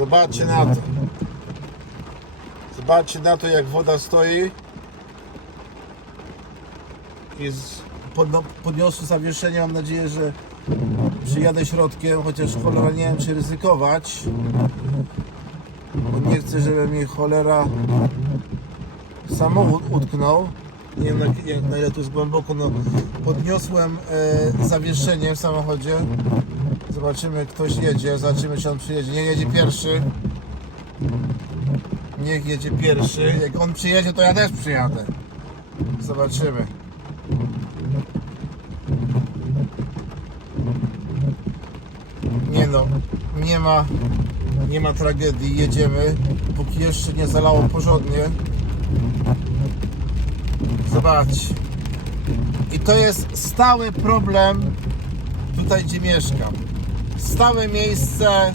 Zobaczcie na to. Zobaczcie na to, jak woda stoi. Podno, podniosło zawieszenie. Mam nadzieję, że przyjadę środkiem, chociaż cholera nie wiem, czy ryzykować. Bo nie chcę, żeby mi cholera samochód utknął. Nie wiem na, na ile tu jest głęboko. No, podniosłem e, zawieszenie w samochodzie. Zobaczymy, ktoś jedzie. Zobaczymy, czy on przyjedzie. Nie jedzie pierwszy. Niech jedzie pierwszy. Jak on przyjedzie, to ja też przyjadę. Zobaczymy. Nie no, nie ma, nie ma tragedii. Jedziemy, póki jeszcze nie zalało porządnie. Zobaczcie. I to jest stały problem tutaj, gdzie mieszkam. Stałe miejsce